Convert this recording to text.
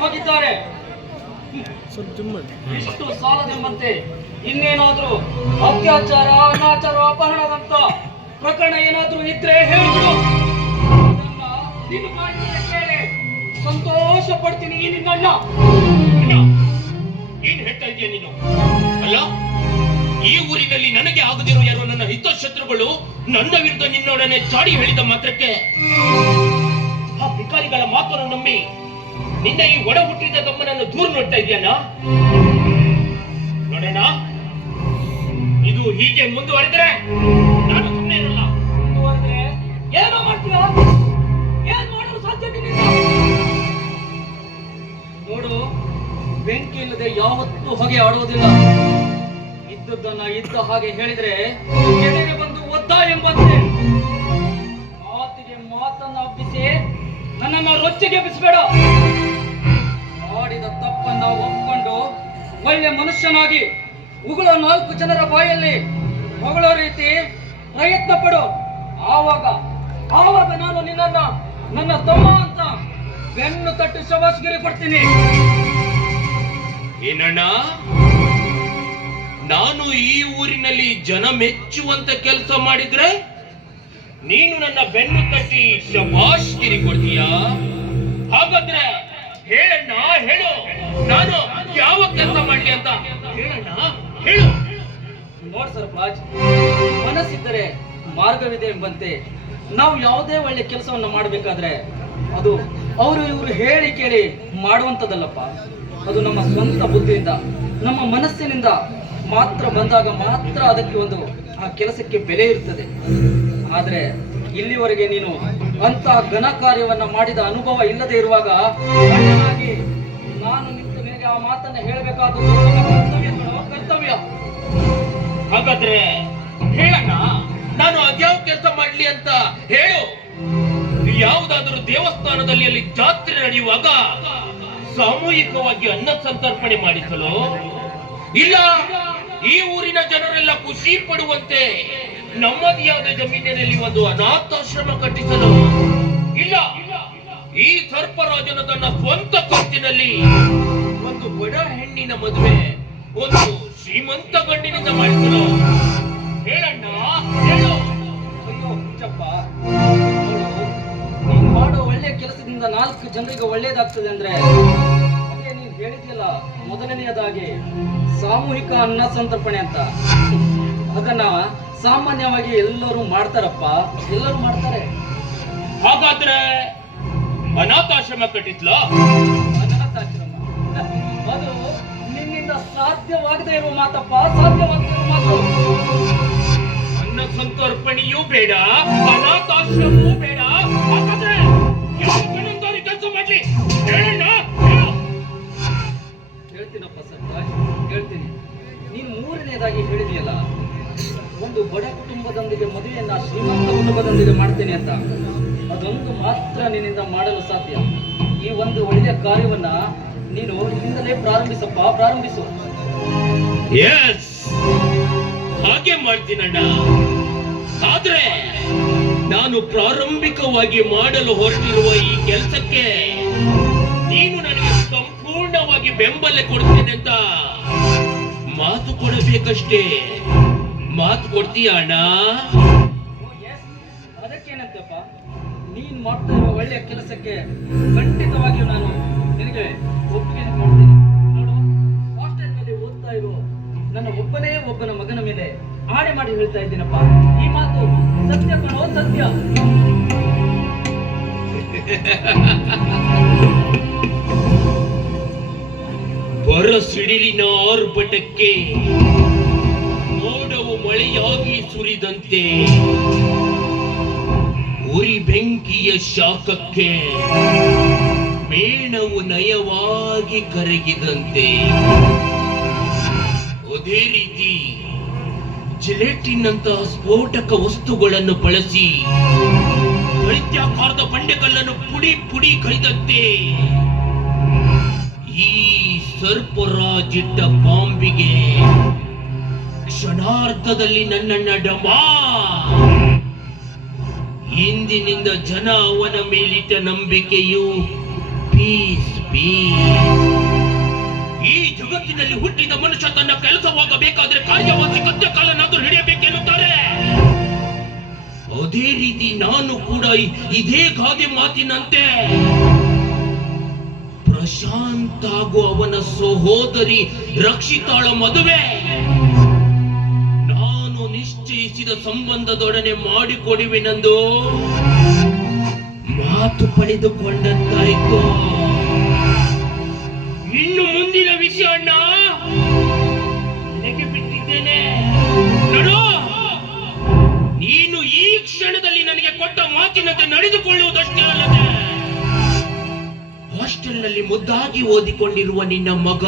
ಹೋಗಿದ್ದಾರೆ. ಇಷ್ಟು ಸಾಲದೆಂಬಂತೆ ಇನ್ನೇನಾದ್ರೂ ಅತ್ಯಾಚಾರ ಅನಾಚಾರ ಅಪಹರಣದಂತ ಪ್ರಕರಣ ಏನಾದ್ರೂ ಇದ್ರೆ ಕೇಳಿ ಸಂತೋಷ ಪಡ್ತೀನಿ ಈ ನಿನ್ನಣ್ಣ ಏನ್ ಹೇಳ್ತಾ ಇದೀಯ ನೀನು? ಅಲ್ಲ ಈ ಊರಿನಲ್ಲಿ ನನಗೆ ಆಗದಿರೋ ಯಾರೋ ನನ್ನ ಹಿತಶತ್ರುಗಳು ನನ್ನ ವಿರುದ್ಧ ನಿನ್ನೊಡನೆ ಚಾಡಿ ಹೇಳಿದ ಮಾತ್ರಕ್ಕೆ ಆ ಭಿಕಾರಿಗಳ ಮಾತನ್ನು ನಂಬಿ ನಿನ್ನ ಈ ಒಡ ಹುಟ್ಟಿದ ತಮ್ಮನನ್ನು ದೂರ ನೋಡ್ತಾ ಇದೆಯಣ್ಣ ನೋಡೋಣ ಇದು ಹೀಗೆ ಮುಂದುವರೆದರೆ ನಾನು ಸುಮ್ಮನೆ ಇರಲ್ಲ. ಮುಂದುವರೆದ್ರೆ ಏನೋ ಮಾಡ್ತೀಯ? ಏನ್ ಮಾಡಲು ಸಾಧ್ಯ ನಿನ್ನಿಂದ? ನೋಡು, ಬೆಂಕಿ ಇಲ್ಲದೆ ಯಾವತ್ತೂ ಹೊಗೆ ಆಡೋದಿಲ್ಲ. ಇದ್ದದ್ದನ್ನ ಇದ್ದ ಹಾಗೆ ಹೇಳಿದ್ರೆ ಕೆಳಗೆ ಬಂದು ಒದ್ದ ಎಂಬಂತೆ. ಮಾತಿಗೆ ಮಾತನ್ನ ಹಬ್ಬಿಸಿ ನನ್ನನ್ನ ರೊಚ್ಚಿಗೆ ಎಬ್ಬಿಸಬೇಡ ಮಾಡಿದ ತಪ್ಪನ್ನ ಒಪ್ಕೊಂಡು ಒಳ್ಳೆ ಮನುಷ್ಯನಾಗಿ ಉಗುಳೋ ನಾಲ್ಕು ಜನರ ಬಾಯಲ್ಲಿ ಹೊಗಳೋ ರೀತಿ ಪ್ರಯತ್ನ ಪಡು. ಆವಾಗ ಆವಾಗ ನಾನು ನಿನ್ನನ್ನ, ನನ್ನ ತಮ್ಮ ಅಂತ ಬೆನ್ನು ತಟ್ಟು ಶಬಾಸ್ಗಿರಿ ಕೊಡ್ತೀನಿ. ಏನಣ್ಣ? ನಾನು ಈ ಊರಿನಲ್ಲಿ ಜನ ಮೆಚ್ಚುವಂತ ಕೆಲಸ ಮಾಡಿದ್ರೆ ನೀನು ನನ್ನ ಬೆನ್ನು ತಟ್ಟಿ ಶಬಾಷ್ಗಿರಿ ಕೊಡ್ತೀಯಾ? ಹಾಗಾದ್ರೆ ಹೇಳಣ್ಣ, ಹೇಳು. ನಾನು ಯಾವ ಕೆಲಸ ಮಾಡಲಿ ಅಂತ ಹೇಳಣ್ಣ, ಹೇಳು. ನೋಡ್ ಸರ್ಫರಾಜ್ ಮನಸ್ಸಿದ್ದರೆ ಮಾರ್ಗವಿದೆ ಎಂಬಂತೆ ನಾವು ಯಾವುದೇ ಒಳ್ಳೆ ಕೆಲಸವನ್ನು ಮಾಡಬೇಕಾದ್ರೆ ಅದು ಅವರು ಇವರು ಹೇಳಿ ಕೇಳಿ ಮಾಡುವಂಥದ್ದಲ್ಲಪ್ಪ. ಅದು ನಮ್ಮ ಸ್ವಂತ ಬುದ್ಧಿಯಿಂದ, ನಮ್ಮ ಮನಸ್ಸಿನಿಂದ ಮಾತ್ರ ಬಂದಾಗ ಮಾತ್ರ ಅದಕ್ಕೆ ಒಂದು ಆ ಕೆಲಸಕ್ಕೆ ಬೆಲೆ ಇರ್ತದೆ. ಆದರೆ ಇಲ್ಲಿವರೆಗೆ ನೀನು ಅಂತಹ ಘನ ಕಾರ್ಯವನ್ನ ಮಾಡಿದ ಅನುಭವ ಇಲ್ಲದೆ ಇರುವಾಗ ನಾನು ನಿಂತ ಮೇಲೆ ಆ ಮಾತನ್ನ ಹೇಳಬೇಕಾದ ಕರ್ತವ್ಯ ಕರ್ತವ್ಯ. ಹಾಗಾದ್ರೆ ಹೇಳಣ್ಣ, ನಾನು ಅದ್ಯಾವ ಕೆಲಸ ಮಾಡ್ಲಿ ಅಂತ ಹೇಳು. ಯಾವುದಾದ್ರೂ ದೇವಸ್ಥಾನದಲ್ಲಿ ಅಲ್ಲಿ ಜಾತ್ರೆ ನಡೆಯುವಾಗ ಸಾಮೂಹಿಕವಾಗಿ ಅನ್ನ ಸಂತರ್ಪಣೆ ಮಾಡಿಸಲು? ಇಲ್ಲ, ಈ ಊರಿನ ಜನರೆಲ್ಲ ಖುಷಿ ಪಡುವಂತೆ ನಮ್ಮದೇ ಆದ ಜಮೀನಿನಲ್ಲಿ ಒಂದು ಅನಾಥಾಶ್ರಮ ಕಟ್ಟಿಸಲು ಇಲ್ಲ. ಈ ಸರ್ಪರಾಜನ ತನ್ನ ಸ್ವಂತ ಖರ್ಚಿನಲ್ಲಿ ಒಂದು ಬಡ ಹೆಣ್ಣಿನ ಮದುವೆ, ಒಂದು ಶ್ರೀಮಂತ ಗಂಡಿನಿಂದ ಮಾಡಿಸಲು. ಹೇಳಣ್ಣ, ಹೇಳು. ಅಯ್ಯೋ ಒಳ್ಳೆ ಕೆಲಸದಿಂದ ನಾಲ್ಕು ಜನರಿಗೆ ಒಳ್ಳೇದಾಗ್ತದೆ ಅಂದ್ರೆ, ಅದೇ ಹೇಳಿದ್ಯಲ್ಲ, ಮೊದಲನೆಯದಾಗಿ ಸಾಮೂಹಿಕ ಅನ್ನ ಸಂತರ್ಪಣೆ ಅಂತ. ಅದನ್ನ ಸಾಮಾನ್ಯವಾಗಿ ಎಲ್ಲರೂ ಮಾಡ್ತಾರಪ್ಪ. ಎಲ್ಲರೂ ಮಾಡ್ತಾರೆ. ಹಾಗಾದ್ರೆ ಅನಾಥಾಶ್ರಮ ಕಟ್ಟಿದ್ಲ? ಅನಾಥಾಶ್ರಮ. ಅದು ನಿನ್ನಿಂದ ಸಾಧ್ಯವಾಗದೇ ಇರುವ ಮಾತಪ್ಪ ಸಾಧ್ಯವಾಗದೇ ಇರುವ ಮಾತು. ಅನ್ನ ಸಂತರ್ಪಣೆಯೂ ಬೇಡ ಅನಾಥಾಶ್ರಮವೂ ಬೇಡ. ಹಾಗಾದ್ರೆ ಕೆಲಸ ಮಾಡ್ಲಿ? ಹೇಳಣ್ಣ. ಹೇಳ್ತೀನಪ್ಪ ಸರ್ ಹೇಳ್ತೀನಿ. ನೀನು ಮೂರನೇದಾಗಿ ಹೇಳಿದೆಯಲ್ಲ ಒಂದು ಬಡ ಕುಟುಂಬದೊಂದಿಗೆ ಮದುವೆಯನ್ನ ಶ್ರೀಮಂತ ಕುಟುಂಬದೊಂದಿಗೆ ಮಾಡ್ತೇನೆ ಅಂತ. ಅದೊಂದು ಮಾತ್ರ ನಿನ್ನಿಂದ ಮಾಡಲು ಸಾಧ್ಯ. ಈ ಒಂದು ಒಳ್ಳೆಯ ಕಾರ್ಯವನ್ನ ನೀನು ಇಲ್ಲಿಂದಲೇ ಪ್ರಾರಂಭಿಸಪ್ಪ, ಪ್ರಾರಂಭಿಸು. ಹಾಗೆ ಮಾಡ್ತೀನಣ್ಣ. ಆದ್ರೆ ನಾನು ಪ್ರಾರಂಭಿಕವಾಗಿ ಮಾಡಲು ಹೊರಟಿರುವ ಈ ಕೆಲಸಕ್ಕೆ ನೀನು ನನಗೆ ಸಂಪೂರ್ಣವಾಗಿ ಬೆಂಬಲ ಕೊಡ್ತೇನೆ ಅಂತ ಮಾತು ಕೊಡಬೇಕಷ್ಟೇ. ಮಾತು ಕೊಡ್ತೀಯ ಅಣ್ಣ? ಅದಕ್ಕೇನಂತಪ್ಪ? ನೀನ್ ಮಾಡ್ತಾ ಇರೋ ಒಳ್ಳೆಯ ಕೆಲಸಕ್ಕೆ ಖಂಡಿತವಾಗಿಯೂ ನಾನು ನಿನಗೆ ಒಪ್ಪಿಗೆ ಮಾಡ್ತೀನಿ ನೋಡು ಹಾಸ್ಟೆಲ್ನಲ್ಲಿ ಓದ್ತಾ ಇರೋ ನನ್ನ ಒಬ್ಬನೇ ಒಬ್ಬನ ಮಗನ ಮೇಲೆ ಆಣೆ ಮಾಡಿ ಹೇಳ್ತಾ ಇದ್ದೀನಪ್ಪ. ಈ ಮಾತು ಸತ್ಯ ಕಣೋ ಸತ್ಯ. ಬರ ಸಿಡಿಲಿನ ಆರ್ಭಟಕ್ಕೆ ಮಳೆಯಾಗಿ ಸುರಿದಂತೆ ಉರಿ ಬೆಂಕಿಯ ಶಾಖಕ್ಕೆ ಮೇಣವು ನಯವಾಗಿ ಕರಗಿದಂತೆ. ಅದೇ ರೀತಿ ಜಿಲೆಟಿನ್ ಅಂತಹ ಸ್ಫೋಟಕ ವಸ್ತುಗಳನ್ನು ಬಳಸಿ ದೈತ್ಯಾಕಾರದ ಬಂಡೆಕಲ್ಲನ್ನು ಪುಡಿ ಪುಡಿ ಕೈದಂತೆ ಈ ಸರ್ಪರಾಜಿಟ್ಟ ಬಾಂಬಿಗೆ ಕ್ಷಣಾರ್ಧದಲ್ಲಿ ನನ್ನನ್ನ ಡಮಾ ಇಂದಿನಿಂದ ಜನ ಅವನ ಮೇಲಿಟ್ಟ ನಂಬಿಕೆಯು ಪೀಸ್ ಪೀಸ್ ಈ ಜಗತ್ತಿನಲ್ಲಿ ಹುಟ್ಟಿದ ಮನುಷ್ಯ ತನ್ನ ಕೆಲಸವಾಗಬೇಕಾದ್ರೆ ಕಾರ್ಯವಾಗಿ ಕತ್ತೆ ಕಾಲನಾದರೂ ಹಿಡಿಯಬೇಕೆನ್ನುತ್ತಾರೆ. ಅದೇ ರೀತಿ ನಾನು ಕೂಡ ಇದೇ ಗಾದೆ ಮಾತಿನಂತೆ. ಪ್ರಶಾಂತ್ ಹಾಗೂ ಅವನ ಸಹೋದರಿ ರಕ್ಷಿತಾಳ ಮದುವೆ. ನಾನು ನಿಶ್ಚಯಿಸಿದ ಸಂಬಂಧದೊಡನೆ ಮಾಡಿಕೊಡುವೆನೆಂದು ಮಾತು ಪಡೆದುಕೊಂಡಂತಾಯ್ತು ಇನ್ನು ಮುಂದಿನ ವಿಷಯ ಅಣ್ಣ ನನಗೆ ಬಿಟ್ಟಿದ್ದೇನೆ. ನೀನು ಈ ಕ್ಷಣದಲ್ಲಿ ನನಗೆ ಕೊಟ್ಟ ಮಾತಿನಂತೆ ನಡೆದುಕೊಳ್ಳುವುದಷ್ಟೇ ಅಲ್ಲದೆ, ಹಾಸ್ಟೆಲ್ನಲ್ಲಿ ಮುದ್ದಾಗಿ ಓದಿಕೊಂಡಿರುವ ನಿನ್ನ ಮಗ